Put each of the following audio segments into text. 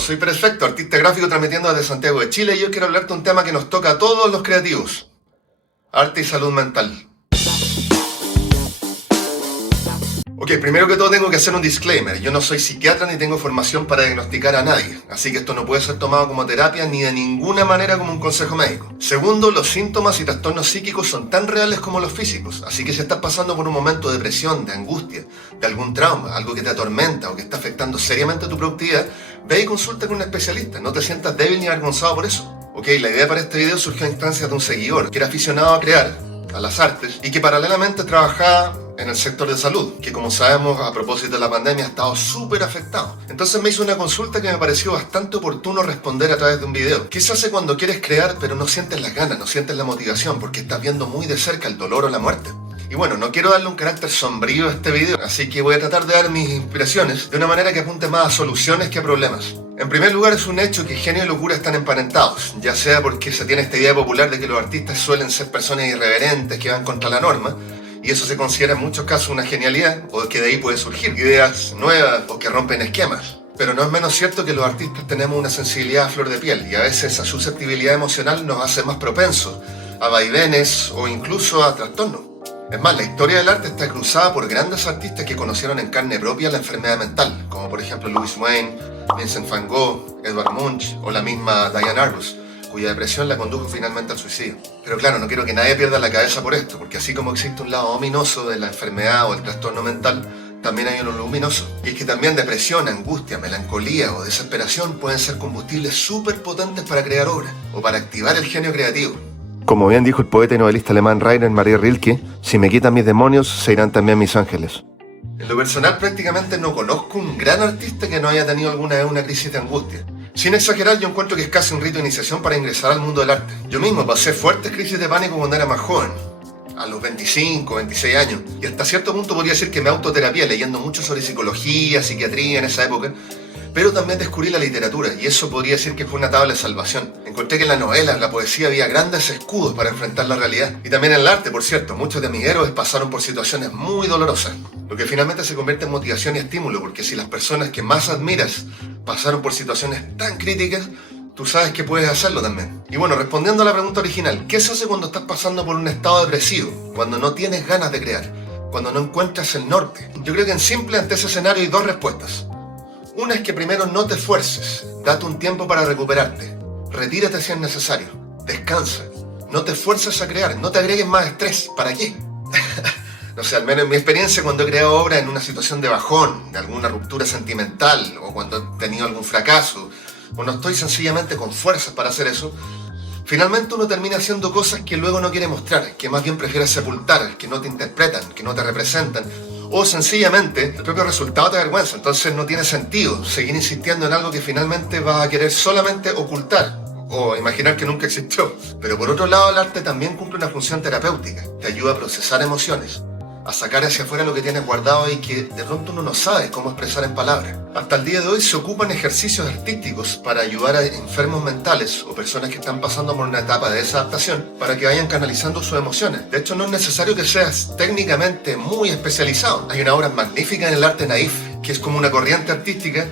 soy Perfecto, artista gráfico transmitiendo desde Santiago de Chile y yo quiero hablarte de un tema que nos toca a todos los creativos. Arte y salud mental. Ok, primero que todo tengo que hacer un disclaimer. Yo no soy psiquiatra ni tengo formación para diagnosticar a nadie, así que esto no puede ser tomado como terapia ni de ninguna manera como un consejo médico. Segundo, los síntomas y trastornos psíquicos son tan reales como los físicos, así que si estás pasando por un momento de depresión, de angustia, de algún trauma, algo que te atormenta o que está afectando seriamente tu productividad, ve y consulta con un especialista, no te sientas débil ni avergonzado por eso. Ok, la idea para este video surgió a instancias de un seguidor que era aficionado a crear, a las artes, y que paralelamente trabajaba en el sector de salud, que como sabemos a propósito de la pandemia ha estado súper afectado. Entonces me hizo una consulta que me pareció bastante oportuno responder a través de un video. ¿Qué se hace cuando quieres crear pero no sientes las ganas, no sientes la motivación porque estás viendo muy de cerca el dolor o la muerte? Y bueno, no quiero darle un carácter sombrío a este video, así que voy a tratar de dar mis inspiraciones de una manera que apunte más a soluciones que a problemas. En primer lugar, es un hecho que genio y locura están emparentados, ya sea porque se tiene esta idea popular de que los artistas suelen ser personas irreverentes que van contra la norma, y eso se considera en muchos casos una genialidad, o que de ahí pueden surgir ideas nuevas o que rompen esquemas. Pero no es menos cierto que los artistas tenemos una sensibilidad a flor de piel, y a veces esa susceptibilidad emocional nos hace más propensos a vaivenes o incluso a trastornos. Es más, la historia del arte está cruzada por grandes artistas que conocieron en carne propia la enfermedad mental, como por ejemplo Louis Wayne, Vincent van Gogh, Edvard Munch o la misma Diane Arbus, cuya depresión la condujo finalmente al suicidio. Pero claro, no quiero que nadie pierda la cabeza por esto, porque así como existe un lado ominoso de la enfermedad o el trastorno mental, también hay uno luminoso. Y es que también depresión, angustia, melancolía o desesperación pueden ser combustibles súper potentes para crear obras o para activar el genio creativo. Como bien dijo el poeta y novelista alemán Rainer Maria Rilke, si me quitan mis demonios, se irán también mis ángeles. En lo personal prácticamente no conozco un gran artista que no haya tenido alguna vez una crisis de angustia. Sin exagerar, yo encuentro que es casi un rito de iniciación para ingresar al mundo del arte. Yo mismo pasé fuertes crisis de pánico cuando era más joven, a los 25, 26 años, y hasta cierto punto podría decir que me autoterapié leyendo mucho sobre psicología, psiquiatría en esa época, pero también descubrí la literatura, y eso podría decir que fue una tabla de salvación. Encontré que en la novela, en la poesía, había grandes escudos para enfrentar la realidad. Y también en el arte, por cierto, muchos de mis héroes pasaron por situaciones muy dolorosas, lo que finalmente se convierte en motivación y estímulo, porque si las personas que más admiras pasaron por situaciones tan críticas, tú sabes que puedes hacerlo también. Y bueno, respondiendo a la pregunta original, ¿qué se hace cuando estás pasando por un estado depresivo? Cuando no tienes ganas de crear, cuando no encuentras el norte. Yo creo que en simple ante ese escenario hay dos respuestas. Una es que primero no te esfuerces, date un tiempo para recuperarte, retírate si es necesario, descansa, no te esfuerces a crear, no te agregues más estrés, ¿para qué? No sé, al menos en mi experiencia cuando he creado obras en una situación de bajón, de alguna ruptura sentimental o cuando he tenido algún fracaso, o no estoy sencillamente con fuerzas para hacer eso, finalmente uno termina haciendo cosas que luego no quiere mostrar, que más bien prefiere sepultar, que no te interpretan, que no te representan, o sencillamente el propio resultado te avergüenza. Entonces no tiene sentido seguir insistiendo en algo que finalmente vas a querer solamente ocultar o imaginar que nunca existió. Pero por otro lado, el arte también cumple una función terapéutica, te ayuda a procesar emociones, a sacar hacia afuera lo que tienes guardado y que de pronto uno no sabe cómo expresar en palabras. Hasta el día de hoy se ocupan ejercicios artísticos para ayudar a enfermos mentales o personas que están pasando por una etapa de desadaptación para que vayan canalizando sus emociones. De hecho, no es necesario que seas técnicamente muy especializado. Hay una obra magnífica en el arte naif, que es como una corriente artística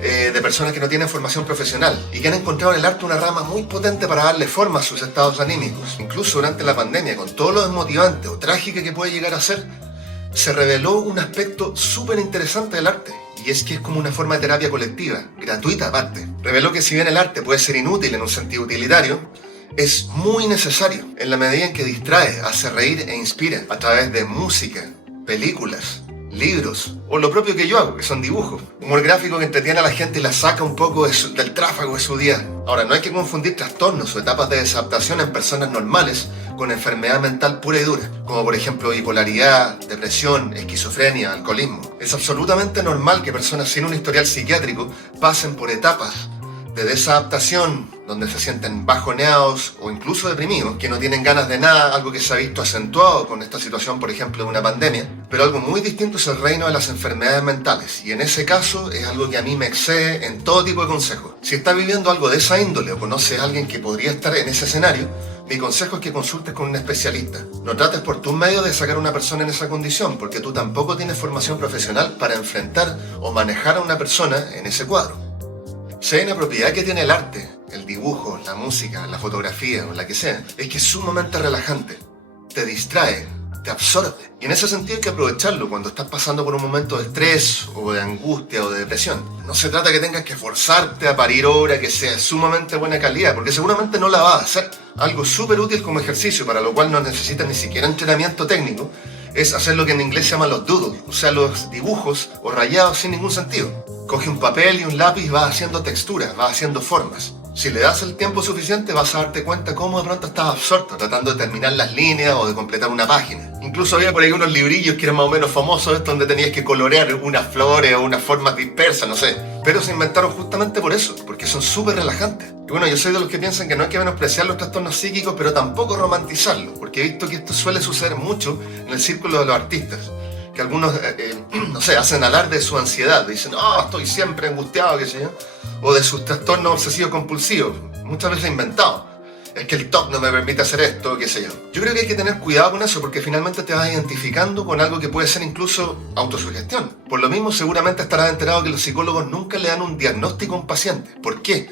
de personas que no tienen formación profesional y que han encontrado en el arte una rama muy potente para darle forma a sus estados anímicos. Incluso durante la pandemia, con todo lo desmotivante o trágica que puede llegar a ser, se reveló un aspecto súper interesante del arte, y es que es como una forma de terapia colectiva, gratuita aparte. Reveló que si bien el arte puede ser inútil en un sentido utilitario, es muy necesario en la medida en que distrae, hace reír e inspira a través de música, películas, libros, o lo propio que yo hago, que son dibujos. Humor gráfico que entretiene a la gente y la saca un poco del tráfago de su día. Ahora, no hay que confundir trastornos o etapas de desadaptación en personas normales con enfermedad mental pura y dura, como por ejemplo bipolaridad, depresión, esquizofrenia, alcoholismo. Es absolutamente normal que personas sin un historial psiquiátrico pasen por etapas de desadaptación, donde se sienten bajoneados o incluso deprimidos, que no tienen ganas de nada, algo que se ha visto acentuado con esta situación, por ejemplo, de una pandemia. Pero algo muy distinto es el reino de las enfermedades mentales, y en ese caso es algo que a mí me excede en todo tipo de consejos. Si estás viviendo algo de esa índole o conoces a alguien que podría estar en ese escenario, mi consejo es que consultes con un especialista. No trates por tus medios de sacar a una persona en esa condición, porque tú tampoco tienes formación profesional para enfrentar o manejar a una persona en ese cuadro. Si hay una propiedad que tiene el arte, el dibujo, la música, la fotografía o la que sea, es que es sumamente relajante. Te distrae, te absorbe. Y en ese sentido hay que aprovecharlo cuando estás pasando por un momento de estrés o de angustia o de depresión. No se trata que tengas que forzarte a parir obra que sea sumamente buena calidad, porque seguramente no la vas a hacer. Algo súper útil como ejercicio, para lo cual no necesitas ni siquiera entrenamiento técnico, es hacer lo que en inglés se llama los doodles, o sea, los dibujos o rayados sin ningún sentido. Coge un papel y un lápiz, vas haciendo texturas, vas haciendo formas. Si le das el tiempo suficiente vas a darte cuenta cómo de pronto estás absorto tratando de terminar las líneas o de completar una página. Incluso había por ahí unos librillos que eran más o menos famosos, donde tenías que colorear unas flores o unas formas dispersas, no sé. Pero se inventaron justamente por eso, porque son súper relajantes. Y bueno, yo soy de los que piensan que no hay que menospreciar los trastornos psíquicos, pero tampoco romantizarlos, porque he visto que esto suele suceder mucho en el círculo de los artistas. Que algunos, no sé, hacen alarde de su ansiedad, dicen, estoy siempre angustiado, qué sé yo, o de sus trastornos obsesivos compulsivos, muchas veces inventados. Es que el TOC no me permite hacer esto, qué sé yo. Yo creo que hay que tener cuidado con eso, porque finalmente te vas identificando con algo que puede ser incluso autosugestión. Por lo mismo, seguramente estarás enterado que los psicólogos nunca le dan un diagnóstico a un paciente. ¿Por qué?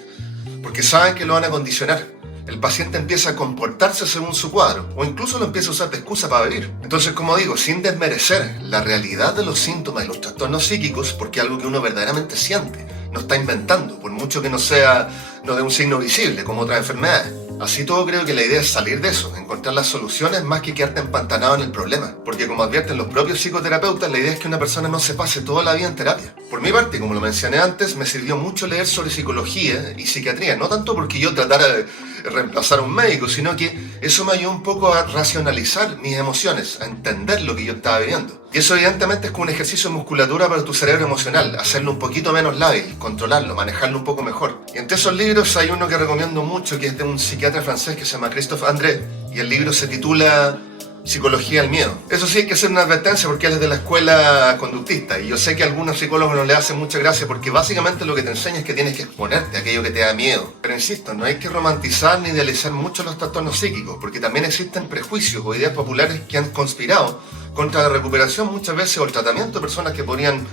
Porque saben que lo van a condicionar. El paciente empieza a comportarse según su cuadro, o incluso lo empieza a usar de excusa para vivir. Entonces, como digo, sin desmerecer la realidad de los síntomas y los trastornos psíquicos, porque es algo que uno verdaderamente siente, no está inventando, por mucho que no sea de un signo visible, como otras enfermedades. Así todo, creo que la idea es salir de eso, encontrar las soluciones más que quedarte empantanado en el problema. Porque como advierten los propios psicoterapeutas, la idea es que una persona no se pase toda la vida en terapia. Por mi parte, como lo mencioné antes, me sirvió mucho leer sobre psicología y psiquiatría, no tanto porque yo tratara de reemplazar a un médico, sino que eso me ayudó un poco a racionalizar mis emociones, a entender lo que yo estaba viviendo. Y eso evidentemente es como un ejercicio de musculatura para tu cerebro emocional, hacerlo un poquito menos lábil, controlarlo, manejarlo un poco mejor. Y entre esos libros hay uno que recomiendo mucho, que es de un psiquiatra francés que se llama Christophe André, y el libro se titula Psicología del miedo. Eso sí, hay que hacer una advertencia porque él es de la escuela conductista, y yo sé que a algunos psicólogos no le hacen mucha gracia porque básicamente lo que te enseña es que tienes que exponerte a aquello que te da miedo. Pero insisto, no hay que romantizar ni idealizar mucho los trastornos psíquicos, porque también existen prejuicios o ideas populares que han conspirado contra la recuperación muchas veces o el tratamiento de personas que podrían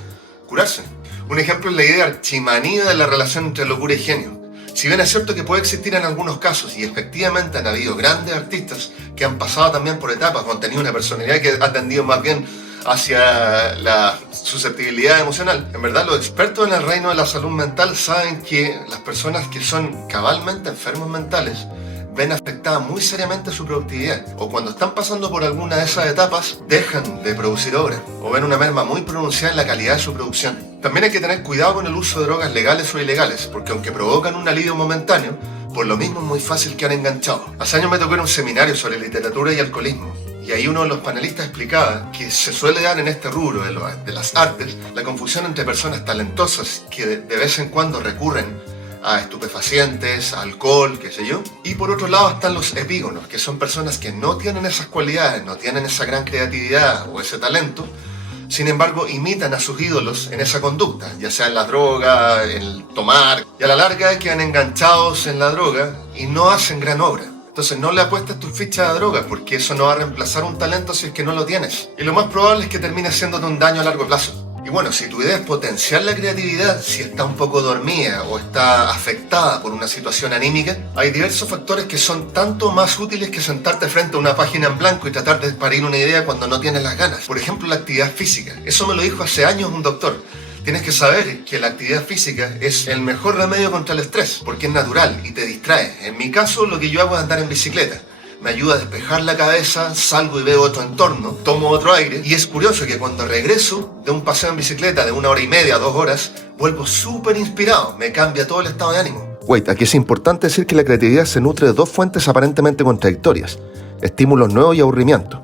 curarse. Un ejemplo es la idea archimanida de la relación entre locura y genio. Si bien es cierto que puede existir en algunos casos, y efectivamente han habido grandes artistas que han pasado también por etapas o han tenido una personalidad que ha tendido más bien hacia la susceptibilidad emocional, en verdad los expertos en el reino de la salud mental saben que las personas que son cabalmente enfermos mentales ven afectada muy seriamente su productividad, o cuando están pasando por alguna de esas etapas dejan de producir obra, o ven una merma muy pronunciada en la calidad de su producción. También hay que tener cuidado con el uso de drogas legales o ilegales, porque aunque provocan un alivio momentáneo, por lo mismo es muy fácil quedar enganchado. Hace años me tocó en un seminario sobre literatura y alcoholismo, y ahí uno de los panelistas explicaba que se suele dar en este rubro de las artes la confusión entre personas talentosas que de vez en cuando recurren a estupefacientes, a alcohol, qué sé yo. Y por otro lado están los epígonos, que son personas que no tienen esas cualidades, no tienen esa gran creatividad o ese talento, sin embargo imitan a sus ídolos en esa conducta, ya sea en la droga, en el tomar, y a la larga quedan enganchados en la droga y no hacen gran obra. Entonces no le apuestes tus fichas a droga, porque eso no va a reemplazar un talento si es que no lo tienes. Y lo más probable es que termine haciéndote un daño a largo plazo. Y bueno, si tu idea es potenciar la creatividad, si está un poco dormida o está afectada por una situación anímica, hay diversos factores que son tanto más útiles que sentarte frente a una página en blanco y tratar de parir una idea cuando no tienes las ganas. Por ejemplo, la actividad física. Eso me lo dijo hace años un doctor. Tienes que saber que la actividad física es el mejor remedio contra el estrés, porque es natural y te distrae. En mi caso, lo que yo hago es andar en bicicleta. Me ayuda a despejar la cabeza, salgo y veo otro entorno, tomo otro aire, y es curioso que cuando regreso de un paseo en bicicleta de 1 hora y media, 2 horas, vuelvo súper inspirado, me cambia todo el estado de ánimo. Aquí es importante decir que la creatividad se nutre de dos fuentes aparentemente contradictorias: estímulos nuevos y aburrimiento.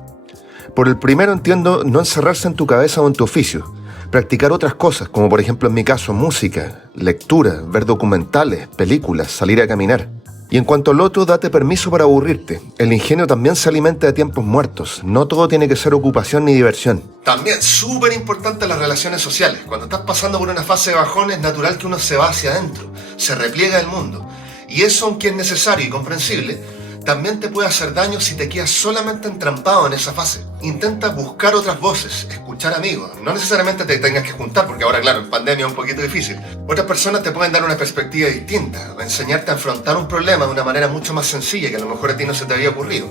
Por el primero entiendo no encerrarse en tu cabeza o en tu oficio, practicar otras cosas, como por ejemplo en mi caso música, lectura, ver documentales, películas, salir a caminar. Y en cuanto al otro, date permiso para aburrirte. El ingenio también se alimenta de tiempos muertos. No todo tiene que ser ocupación ni diversión. También súper importante las relaciones sociales. Cuando estás pasando por una fase de bajón es natural que uno se va hacia adentro, se repliega del mundo. Y eso, aunque es necesario y comprensible, también te puede hacer daño si te quedas solamente entrampado en esa fase. Intenta buscar otras voces, escuchar amigos. No necesariamente te tengas que juntar, porque ahora, claro, en pandemia es un poquito difícil. Otras personas te pueden dar una perspectiva distinta, o enseñarte a afrontar un problema de una manera mucho más sencilla que a lo mejor a ti no se te había ocurrido.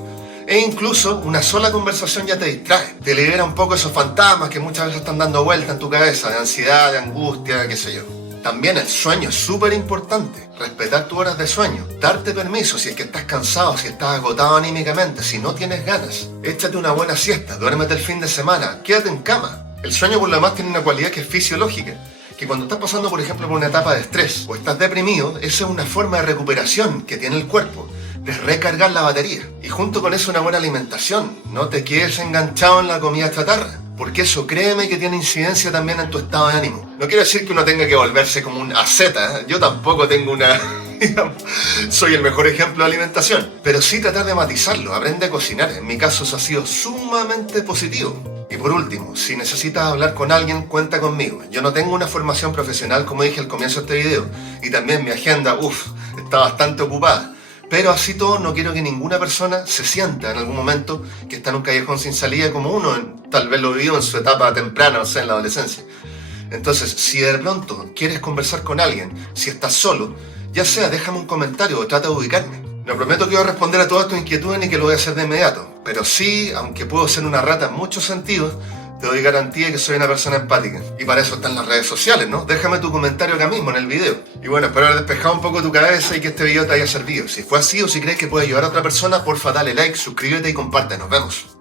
E incluso una sola conversación ya te distrae, te libera un poco esos fantasmas que muchas veces están dando vuelta en tu cabeza, de ansiedad, de angustia, qué sé yo. También el sueño es súper importante. Respetar tus horas de sueño. Darte permiso si es que estás cansado, si estás agotado anímicamente, si no tienes ganas. Échate una buena siesta, duérmete el fin de semana, quédate en cama. El sueño por lo demás tiene una cualidad que es fisiológica. Que cuando estás pasando, por ejemplo, por una etapa de estrés o estás deprimido, esa es una forma de recuperación que tiene el cuerpo, de recargar la batería. Y junto con eso una buena alimentación. No te quedes enganchado en la comida chatarra, porque eso, créeme, que tiene incidencia también en tu estado de ánimo. No quiero decir que uno tenga que volverse como un asceta, ¿eh? Yo tampoco tengo una... soy el mejor ejemplo de alimentación. Pero sí tratar de matizarlo, aprende a cocinar. En mi caso eso ha sido sumamente positivo. Y por último, si necesitas hablar con alguien, cuenta conmigo. Yo no tengo una formación profesional, como dije al comienzo de este video. Y también mi agenda, está bastante ocupada. Pero así todo, no quiero que ninguna persona se sienta en algún momento que está en un callejón sin salida como uno tal vez lo vivió en su etapa temprana, o sea, en la adolescencia. Entonces, si de pronto quieres conversar con alguien, si estás solo, ya sea déjame un comentario o trata de ubicarme. No prometo que voy a responder a todas tus inquietudes ni que lo voy a hacer de inmediato, pero sí, aunque puedo ser una rata en muchos sentidos, te doy garantía que soy una persona empática. Y para eso están las redes sociales, ¿no? Déjame tu comentario acá mismo en el video. Y bueno, espero haber despejado un poco tu cabeza y que este video te haya servido. Si fue así o si crees que puede ayudar a otra persona, porfa dale like, suscríbete y comparte. Nos vemos.